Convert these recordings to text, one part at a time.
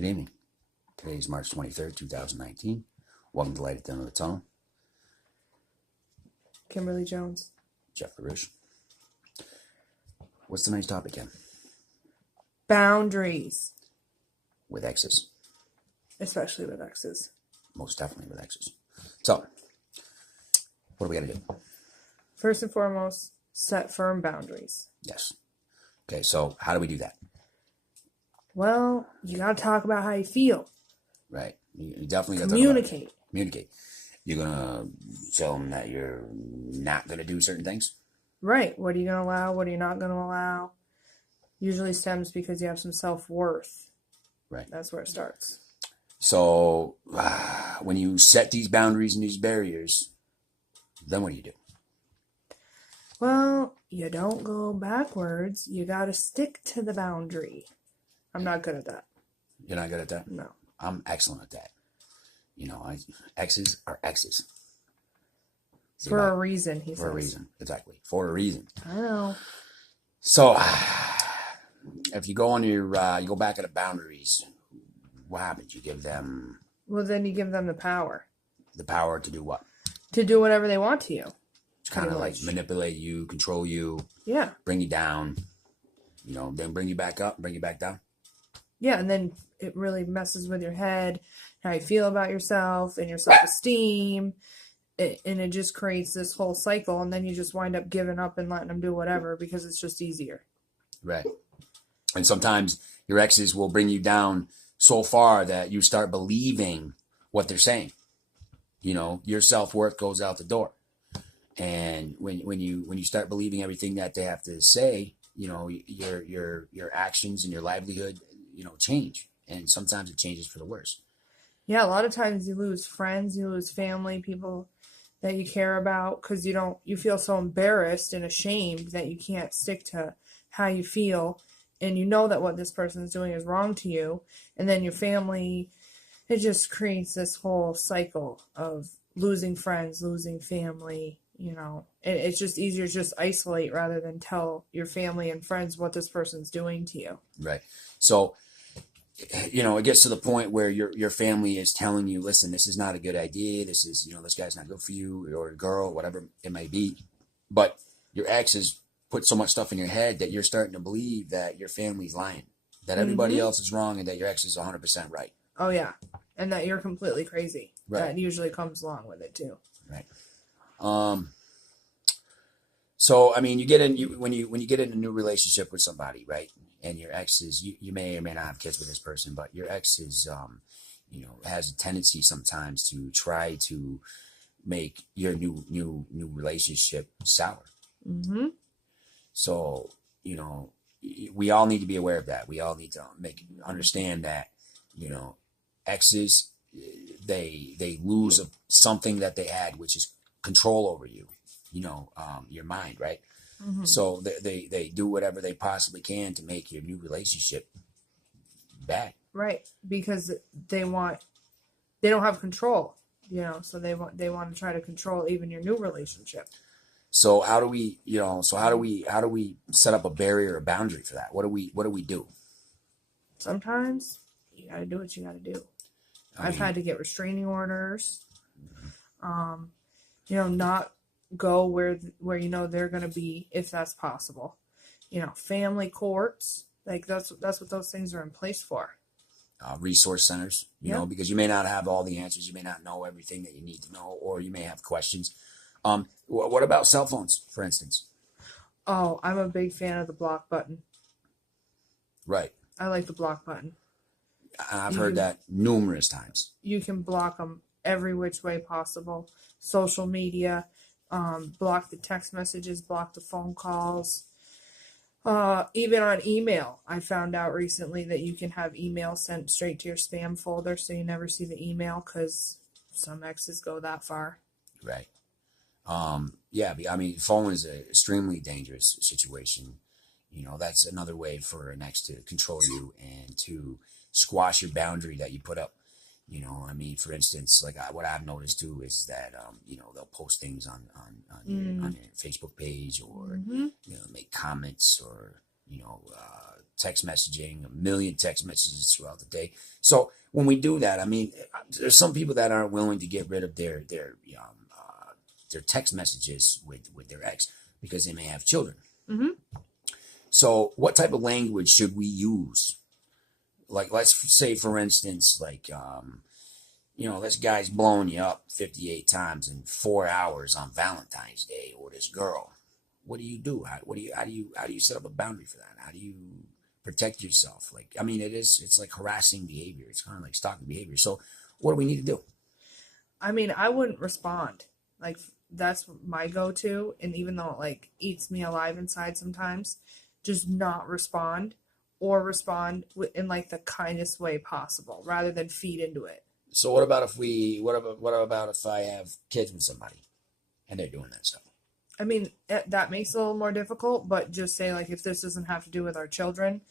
Good evening. Today is March 23rd, 2019. Welcome to Light at the End of the Tunnel. Kimberly Jones. Jeff LaRouche. What's tonight's topic, Kim? Boundaries. With exes. Especially with exes. Most definitely with exes. So, what do we got to do? First and foremost, set firm boundaries. Yes. Okay, so how do we do that? Well, you got to talk about how you feel. Right. You definitely got to communicate. Communicate. You're going to tell them that you're not going to do certain things? Right. What are you going to allow? What are you not going to allow? Usually stems because you have some self-worth. Right. That's where it starts. So, when you set these boundaries and these barriers, then what do you do? Well, you don't go backwards. You got to stick to the boundary. I'm not good at that. You're not good at that? No. I'm excellent at that. Exes are exes. For a reason, he says. For a reason, exactly. For a reason. I know. So, if you go on you go back at the boundaries, what happens? You give them... Well, then you give them the power. The power to do what? To do whatever they want to you. It's kind of like manipulate you, control you. Yeah. Bring you down. Then bring you back up, bring you back down. Yeah, and then it really messes with your head, how you feel about yourself and your self-esteem. And it just creates this whole cycle, and then you just wind up giving up and letting them do whatever because it's just easier. Right. And sometimes your exes will bring you down so far that you start believing what they're saying. Your self-worth goes out the door. And when you start believing everything that they have to say, your actions and your livelihood, change. And sometimes it changes for the worse. Yeah, a lot of times you lose friends, you lose family, people that you care about, because you feel so embarrassed and ashamed that you can't stick to how you feel, and you know that what this person is doing is wrong to you, and then your family, it just creates this whole cycle of losing friends, losing family. It's just easier to just isolate rather than tell your family and friends what this person's doing to you. Right. So, it gets to the point where your family is telling you, listen, this is not a good idea. This is, this guy's not good for you, or a girl, whatever it may be. But your ex has put so much stuff in your head that you're starting to believe that your family's lying, that everybody else is wrong, and that your ex is 100% right. Oh, yeah. And that you're completely crazy. Right. That usually comes along with it, too. Right. So, when you get in a new relationship with somebody, right? And your ex is, you may or may not have kids with this person, but your ex is, has a tendency sometimes to try to make your new relationship sour. Mm-hmm. So, we all need to be aware of that. We all need to understand that, exes, they lose something that they had, which is control over you, your mind, right? Mm-hmm. So they do whatever they possibly can to make your new relationship bad. Right, because they don't have control, so they want to try to control even your new relationship. So how do we set up a barrier or boundary for that? What do we do? Sometimes you got to do what you got to do. I've had to get restraining orders. Not go where they're going to be, if that's possible. Family courts, like that's what those things are in place for. Resource centers, because you may not have all the answers, you may not know everything that you need to know, or you may have questions. What about cell phones, for instance? Oh, I'm a big fan of the block button. Right. I like the block button. I've heard that numerous times. You can block them every which way possible. Social media, block the text messages, block the phone calls. Even on email, I found out recently that you can have email sent straight to your spam folder, so you never see the email, because some exes go that far. Right. Yeah, phone is an extremely dangerous situation. That's another way for an ex to control you and to squash your boundary that you put up. For instance, like what I've noticed too is that, they'll post things on your Facebook page, or, make comments, or, text messaging, a million text messages throughout the day. So when we do that, I mean, there's some people that aren't willing to get rid of their text messages with their ex because they may have children. Mm-hmm. So what type of language should we use? Like, let's say, for instance, like, this guy's blowing you up 58 times in 4 hours on Valentine's Day, or this girl. What do you do? How do you set up a boundary for that? How do you protect yourself? Like, I mean, it's like harassing behavior. It's kind of like stalking behavior. So what do we need to do? I mean, I wouldn't respond. Like, that's my go-to. And even though it like eats me alive inside sometimes, just not respond, or respond in like the kindest way possible rather than feed into it. So what about if I have kids with somebody and they're doing that stuff? I mean, that makes it a little more difficult, but just say, like, if this doesn't have to do with our children,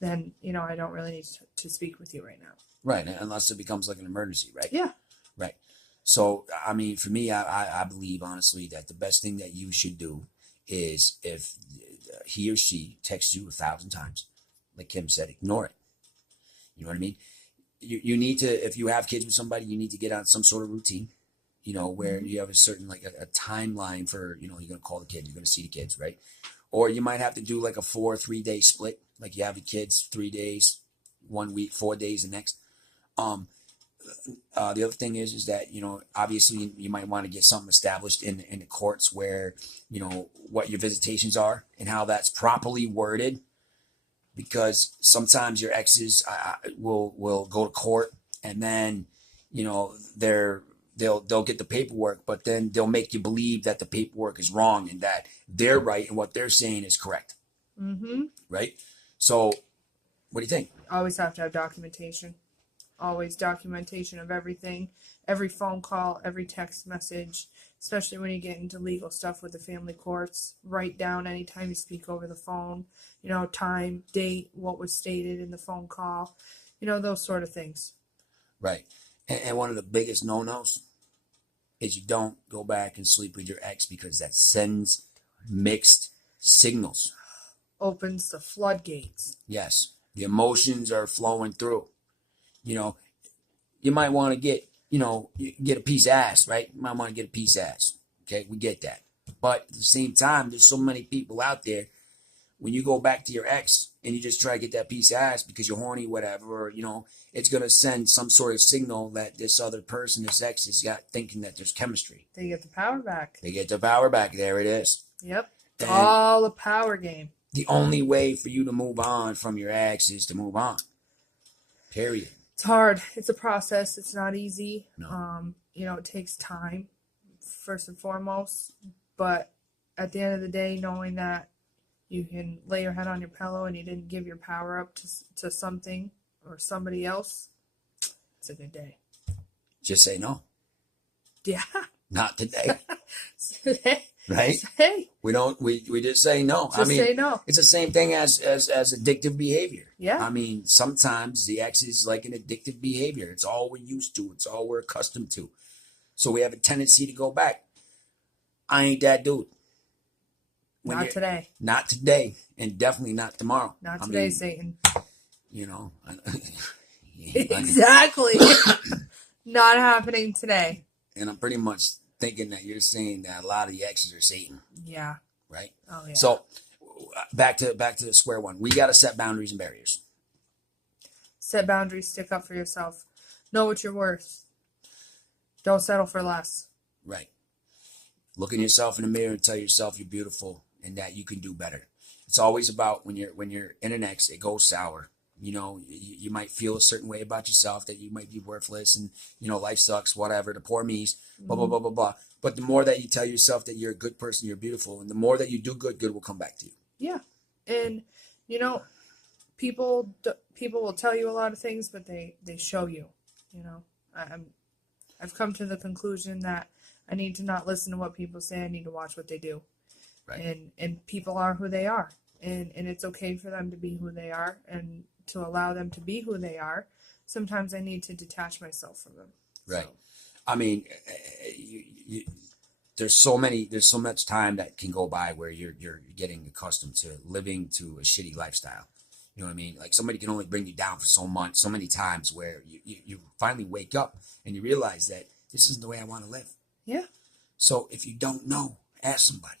then, I don't really need to speak with you right now. Right, unless it becomes like an emergency, right? Yeah. Right. So, I mean, for me, I believe, honestly, that the best thing that you should do is if he or she texts you 1,000 times, like Kim said, ignore it. You know what I mean? You need to, if you have kids with somebody, you need to get on some sort of routine. Where you have a certain, like a timeline for, you're going to call the kids, you're going to see the kids, right? Or you might have to do like a 3-day split. Like you have the kids 3 days, 1 week, 4 days the next. The other thing is that, obviously you might want to get something established in the courts where, what your visitations are and how that's properly worded. Because sometimes your exes will go to court and then, they'll get the paperwork, but then they'll make you believe that the paperwork is wrong and that they're right and what they're saying is correct. Mm-hmm. Right? So what do you think? Always have to have documentation. Always documentation of everything. Every phone call, every text message, especially when you get into legal stuff with the family courts. Write down anytime you speak over the phone, time, date, what was stated in the phone call, those sort of things. Right. And one of the biggest no-nos is you don't go back and sleep with your ex because that sends mixed signals. Opens the floodgates. Yes. The emotions are flowing through. You might want to get a piece of ass, right? You might want to get a piece of ass. Okay, we get that. But at the same time, there's so many people out there, when you go back to your ex and you just try to get that piece of ass because you're horny, whatever, or, it's going to send some sort of signal that this other person, this ex, has got thinking that there's chemistry. They get the power back. They get the power back. There it is. Yep. It's all a power game. The only way for you to move on from your ex is to move on. Period. It's hard. It's a process. It's not easy. No. It takes time, first and foremost. But at the end of the day, knowing that you can lay your head on your pillow and you didn't give your power up to something or somebody else, it's a good day. Just say no. Yeah. Not today. Hey. Right? Hey. We just say no. Just say no. It's the same thing as addictive behavior. Yeah. I mean, sometimes the ex is like an addictive behavior. It's all we're used to. It's all we're accustomed to. So we have a tendency to go back. I ain't that dude. Not today. Not today. And definitely not tomorrow. Not today, Satan. Exactly. Not happening today. And I'm pretty much thinking that you're saying that a lot of the exes are Satan. Yeah. Right? Oh, yeah. So back to the square one. We got to set boundaries and barriers. Set boundaries. Stick up for yourself. Know what you're worth. Don't settle for less. Right. Look in yourself in the mirror and tell yourself you're beautiful and that you can do better. It's always about when you're in an ex, it goes sour. You might feel a certain way about yourself, that you might be worthless and, life sucks, whatever, the poor me's, blah, blah, blah, blah, blah. But the more that you tell yourself that you're a good person, you're beautiful, and the more that you do good will come back to you. Yeah. And, people will tell you a lot of things, but they show you, I've come to the conclusion that I need to not listen to what people say. I need to watch what they do. Right. And people are who they are. And it's okay for them to be who they are, and to allow them to be who they are. Sometimes I need to detach myself from them. Right. So. I mean, there's so much time that can go by where you're getting accustomed to living to a shitty lifestyle. You know what I mean? Like somebody can only bring you down for so many times where you finally wake up and you realize that this isn't the way I want to live. Yeah. So if you don't know, ask somebody.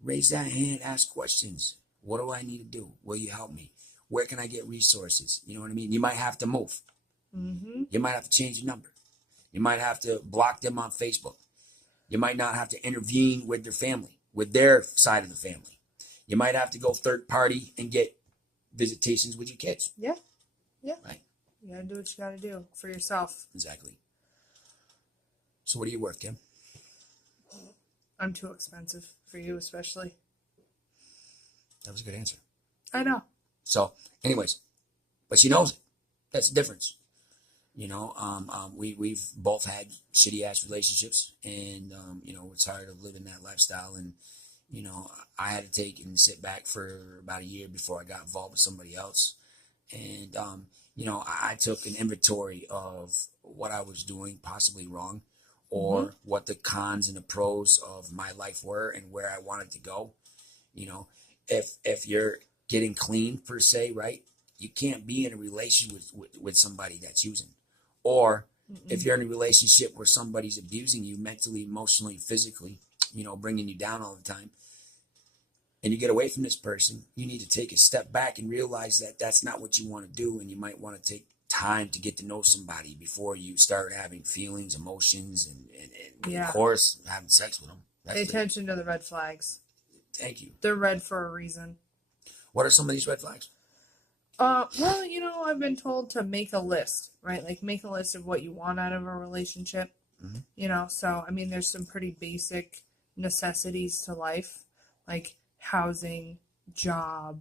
Raise that hand, ask questions. What do I need to do? Will you help me? Where can I get resources? You know what I mean? You might have to move. Mm-hmm. You might have to change your number. You might have to block them on Facebook. You might not have to intervene with their family, with their side of the family. You might have to go third party and get visitations with your kids. Yeah. Yeah. Right. You gotta do what you gotta do for yourself. Exactly. So what are you worth, Kim? I'm too expensive for you, especially. That was a good answer. I know. So, anyways, but she knows it. That's the difference. You know, we've both had shitty ass relationships, and you know, we're tired of living that lifestyle. And you know, I had to take and sit back for about a year before I got involved with somebody else. And you know, I took an inventory of what I was doing possibly wrong, or what the cons and the pros of my life were, and where I wanted to go. You know, if you're getting clean per se, right? You can't be in a relationship with somebody that's using. Or if you're in a relationship where somebody's abusing you mentally, emotionally, physically, you know, bringing you down all the time, and you get away from this person, you need to take a step back and realize that that's not what you want to do. And you might want to take time to get to know somebody before you start having feelings, emotions, and of course, having sex with them. Pay attention to the red flags. Thank you. They're red for a reason. What are some of these red flags? Well, you know, I've been told to make a list, right? Like make a list of what you want out of a relationship. Mm-hmm. You know, so I mean, there's some pretty basic necessities to life, like housing, job,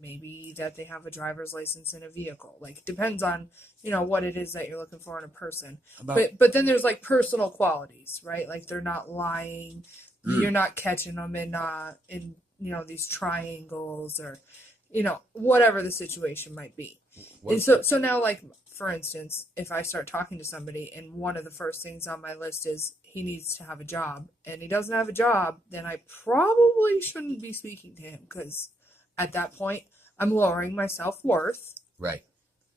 maybe that they have a driver's license and a vehicle. Like depends on, you know, what it is that you're looking for in a person. But then there's like personal qualities, right? Like they're not lying, you're not catching them in you know, these triangles, or you know, whatever the situation might be. And so now, like, for instance, if I start talking to somebody and one of the first things on my list is he needs to have a job, and he doesn't have a job, then I probably shouldn't be speaking to him, because at that point, I'm lowering my self-worth. Right.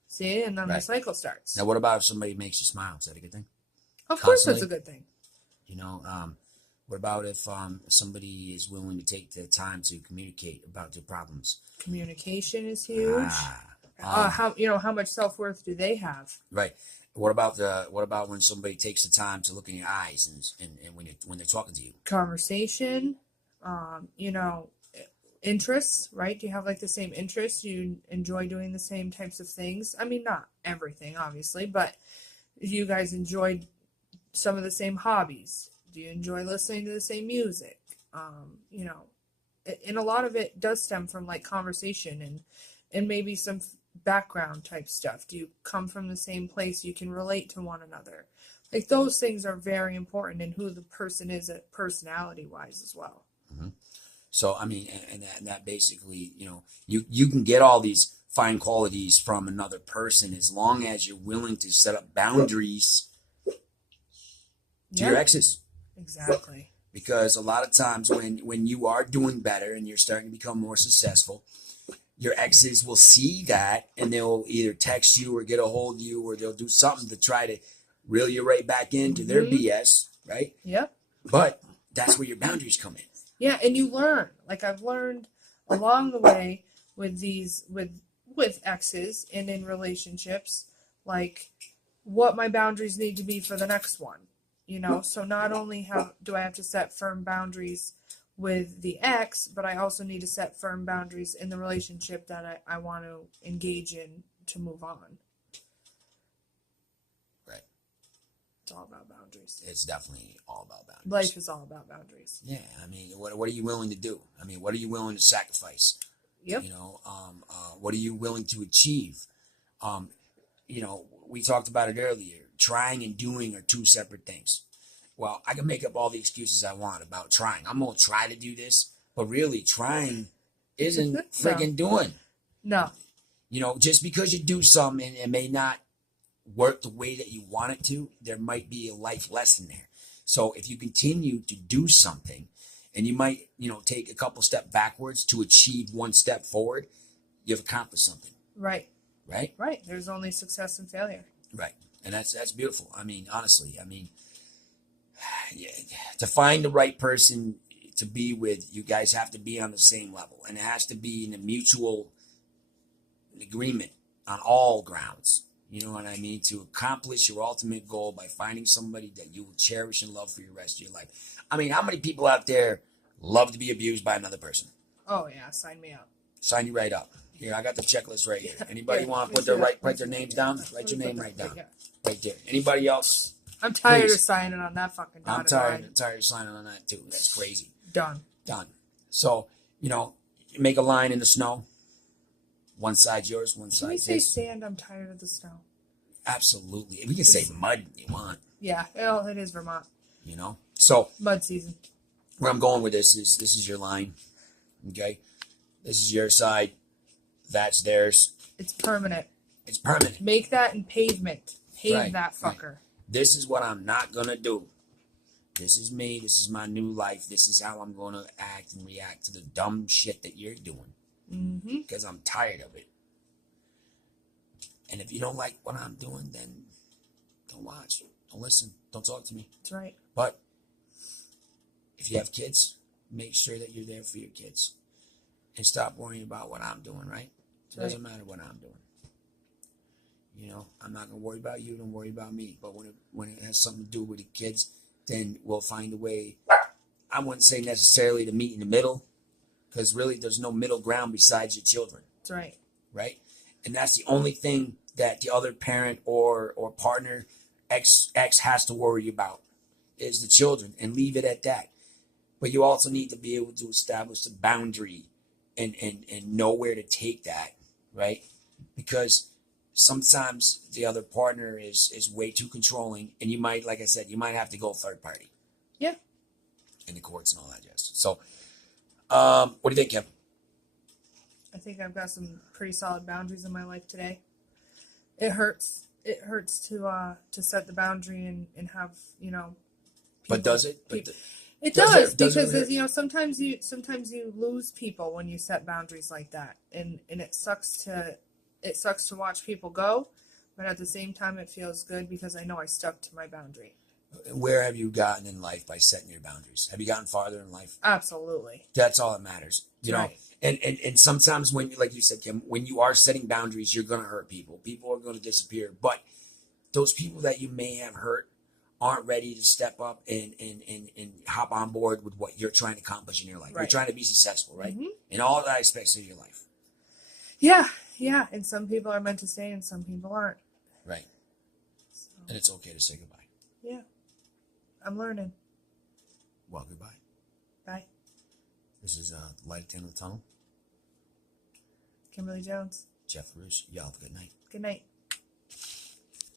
See, and then the cycle starts. Now, what about if somebody makes you smile? Is that a good thing? Of course that's a good thing. You know, what about if somebody is willing to take the time to communicate about their problems? Communication is huge. How much self-worth do they have? Right. What about when somebody takes the time to look in your eyes and when they're talking to you? Conversation, you know, interests, right? Do you have like the same interests? You enjoy doing the same types of things? I mean, not everything, obviously, but you guys enjoy some of the same hobbies. Do you enjoy listening to the same music? You know, and a lot of it does stem from like conversation and maybe some background type stuff. Do you come from the same place? You can relate to one another. Like those things are very important in who the person is personality wise as well. Mm-hmm. So, I mean, and that basically, you know, you can get all these fine qualities from another person as long as you're willing to set up boundaries to your exes. Exactly. Because a lot of times when you are doing better and you're starting to become more successful, your exes will see that and they'll either text you or get a hold of you, or they'll do something to try to reel you right back into their BS, right? Yep. But that's where your boundaries come in. Yeah, and you learn. Like I've learned along the way with with exes and in relationships, like what my boundaries need to be for the next one. You know, so not only do I have to set firm boundaries with the ex, but I also need to set firm boundaries in the relationship that I want to engage in to move on. Right. It's all about boundaries. It's definitely all about boundaries. Life is all about boundaries. Yeah, I mean, what are you willing to do? I mean, what are you willing to sacrifice? Yep. You know, what are you willing to achieve? You know, we talked about it earlier. Trying and doing are two separate things. Well, I can make up all the excuses I want about trying. I'm going to try to do this, but really trying isn't friggin' doing. No. You know, just because you do something and it may not work the way that you want it to, there might be a life lesson there. So if you continue to do something and you might, take a couple step backwards to achieve one step forward, you've accomplished something, Right. right? Right. There's only success and failure. Right. And that's beautiful. I mean, honestly, yeah, to find the right person to be with, you guys have to be on the same level, and it has to be in a mutual agreement on all grounds. You know what I mean? To accomplish your ultimate goal by finding somebody that you will cherish and love for your rest of your life. I mean, how many people out there love to be abused by another person? Oh yeah, sign me up. Sign you right up. Here, I got the checklist right here. Anybody Here, want to let me put see their that. names down? Write your name right down. Right there. Anybody else? I'm tired Please. of signing on that fucking I'm dotted tired. line. I'm tired of signing on that too. That's crazy. Done. Done. So, you make a line in the snow. One side's yours, one Can we side's say his. sand? I'm tired of the snow. Absolutely. We can say mud if you want, Yeah, well, it is Vermont. So Mud season. where I'm going with this is your line. Okay? This is your side. That's theirs. It's permanent. It's permanent. Make that in pavement. Pave Right, that fucker. right. This is what I'm not gonna do. This is me. This is my new life. This is how I'm gonna act and react to the dumb shit that you're doing. Mm-hmm. Because I'm tired of it. And if you don't like what I'm doing, then don't watch. Don't listen. Don't talk to me. That's right. But if you have kids, make sure that you're there for your kids. And stop worrying about what I'm doing, right? It doesn't matter what I'm doing. I'm not going to worry about you. Don't worry about me. But when it has something to do with the kids, then we'll find a way. I wouldn't say necessarily to meet in the middle, because really there's no middle ground besides your children. That's right. Right? And that's the only thing that the other parent or partner ex has to worry about is the children, and leave it at that. But you also need to be able to establish a boundary and know where to take that, right? Because sometimes the other partner is way too controlling, and you might, like I said, you might have to go third party. Yeah. In the courts and all that jazz. So, what do you think, Kim? I think I've got some pretty solid boundaries in my life today. It hurts. It hurts to set the boundary and have But does it? It Does does it because sometimes you lose people when you set boundaries like that, and it sucks to watch people go, but at the same time it feels good because I know I stuck to my boundary. Where have you gotten in life by setting your boundaries? Have you gotten farther in life? Absolutely. That's all that matters. Right. And sometimes when, like you said, Kim, when you are setting boundaries, you're going to hurt people. People are going to disappear. But those people that you may have hurt aren't ready to step up and hop on board with what you're trying to accomplish in your life. Right. You're trying to be successful, right? Mm-hmm. In all the aspects of your life. Yeah. And some people are meant to stay and some people aren't. Right. So, And it's okay to say goodbye. yeah. I'm learning. Well, goodbye. Bye. This is Light at the End of the Tunnel. Kimberly Jones. Jeff Roosh. Y'all have a good night. Good night.